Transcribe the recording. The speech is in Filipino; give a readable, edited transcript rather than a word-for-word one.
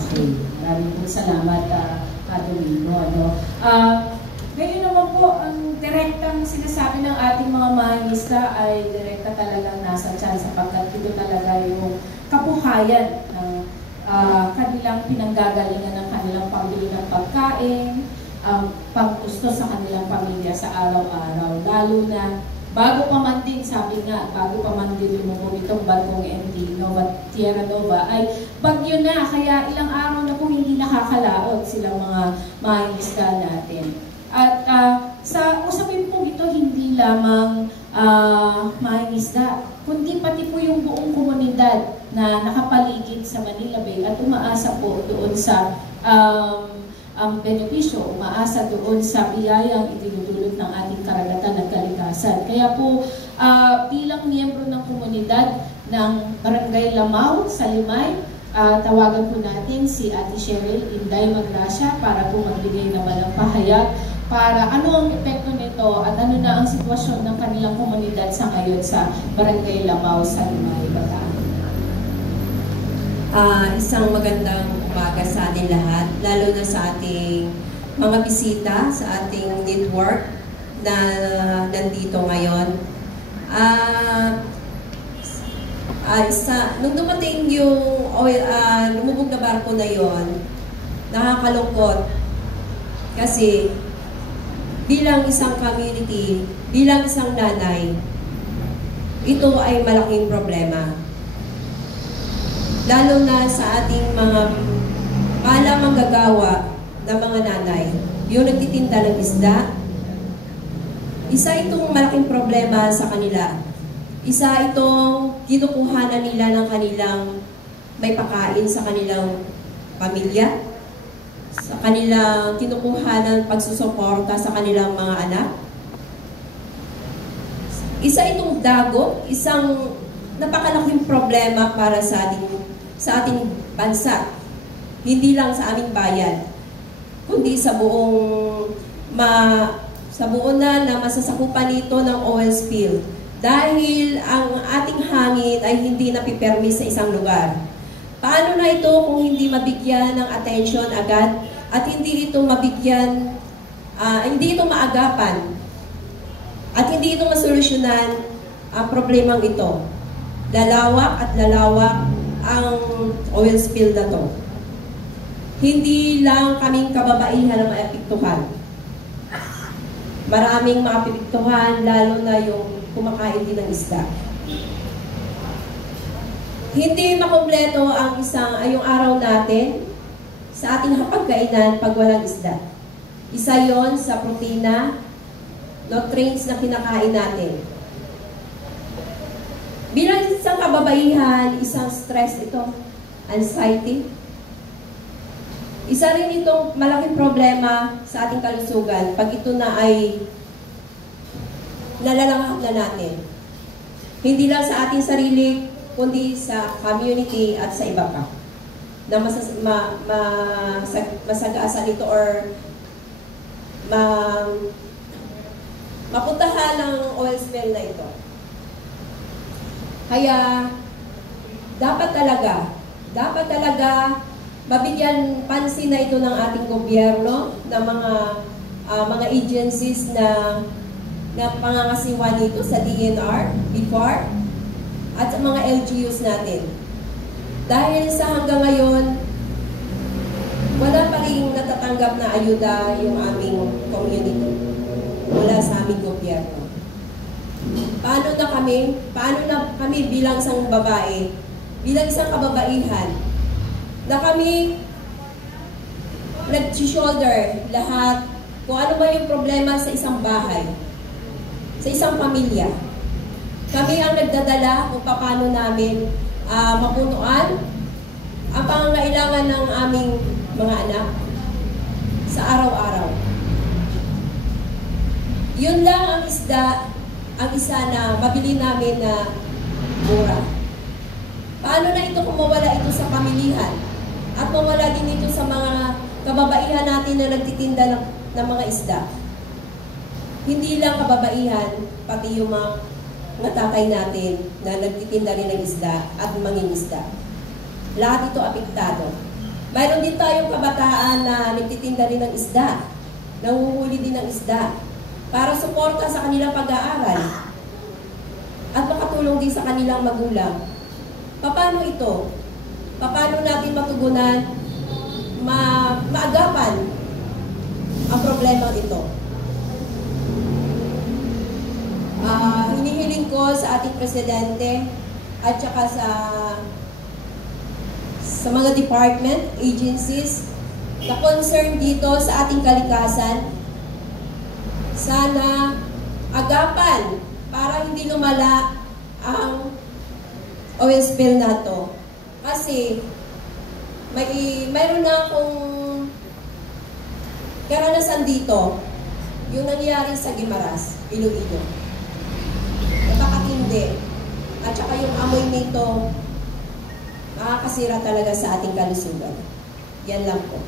Okay, maraming po salamat, Domingo. No? Ngayon naman po, ang direktang sinasabi ng ating mga mangingisda ay direkta talagang nasa tiyan sapagkat ito talaga yung kabuhayan ng kanilang pinanggagalingan ng kanilang pambili ng pagkain, panggusto sa kanilang pamilya sa araw-araw. Lalo na bago pa man din, sabi nga, bago pa man din lumubog itong bagong MT Nova, Tierra Nova, ay bagyo na. Kaya ilang araw na po hindi nakakalaot silang mga mangingisda natin. At sa usapin po ito, hindi lamang mangingisda, kundi pati po yung buong komunidad na nakapaligid sa Manila Bay at umaasa po doon sa benepisyo, umaasa doon sa biyayang itinutulot ng ating karagatan at kalikasan. Kaya po, bilang miyembro ng komunidad ng Barangay Lamao sa Limay, tawagan po natin si Ate Cheryl Inday Magracia para po magbigay naman ng pahayag para ano ang epekto nito at ano na ang sitwasyon ng kanilang komunidad sa ngayon sa Barangay Lamao sa Limay, Bataan. Isang magandang umaga sa ating lahat, lalo na sa ating mga bisita, sa ating network na nandito ngayon. Nung dumating yung lumubog na barko na yon, nakakalungkot kasi bilang isang community, bilang isang nanay, ito ay malaking problema. Lalo na sa ating mga manggagawa na mga nanay, yung nagtitinda ng isda, isa itong malaking problema sa kanila. Isa itong kinukuhanan nila ng kanilang may pakain sa kanilang pamilya, sa kanilang kinukuhanan pagsusuporta sa kanilang mga anak. Isa itong dagot, isang napakalaking problema para sa ating bansa. Hindi lang sa aming bayan, kundi sa buong na masasakupan nito ng oil spill. Dahil ang ating hangin ay hindi napipermis sa isang lugar. Paano na ito kung hindi mabigyan ng atensyon agad at hindi ito mabigyan, hindi ito maagapan at hindi ito masolusyonan ang problemang ito? Lalawak at lalawak ang oil spill na to. Hindi lang kaming kababaihan ang maapektuhan. Maraming maapektuhan, lalo na yung kumakain din ng isda. Hindi makumpleto yung araw natin sa ating hapagkainan pag walang isda. Isa yon sa protina, nutrients na kinakain natin. Bilang isang kababaihan, isang stress ito, anxiety. Isa rin itong malaking problema sa ating kalusugan pag ito na ay nalalanghap na natin. Hindi lang sa ating sarili, kundi sa community at sa iba pa. Na masagaasan ito or mapuntahan ng oil spill na ito. Kaya, dapat talaga mabigyan pansin na ito ng ating gobyerno, ng mga agencies na pangangasiwa nito sa DNR, BIFAR, at sa mga LGUs natin. Dahil sa hanggang ngayon, wala pa rin natatanggap na ayuda yung aming community mula sa aming gobyerno. Paano na kami bilang isang babae, bilang isang kababaihan, na kami nag-shoulder lahat kung ano ba yung problema sa isang bahay, sa isang pamilya. Kami ang nagdadala kung paano namin mapunuan ang pangangailangan ng aming mga anak sa araw-araw. Yun lang ang isda, ang isa na mabili namin na mura. Paano na ito kung mawala ito sa pamilihan? At mawala din ito sa mga kababaihan natin na nagtitinda ng mga isda. Hindi lang kababaihan, pati yung mga tatay natin na nagtitinda rin ng isda at mangingisda. Lahat ito apektado. Mayroon din tayong kabataan na nagtitinda rin ng isda, nanguhuli din ng isda, para suporta sa kanilang pag-aaral at makatulong din sa kanilang magulang. Paano ito? Paano natin matugunan, maagapan ang problema ito? Hinihiling ko sa ating presidente at saka sa mga department, agencies na concern dito sa ating kalikasan, sana agapan para hindi lumala ang oil spill na to. Kasi mayroon na akong karanasan dito, yung nangyari sa Guimaras, Iloilo. Napakatindi. At saka yung amoy nito, makakasira talaga sa ating kalusugan. Yan lang po.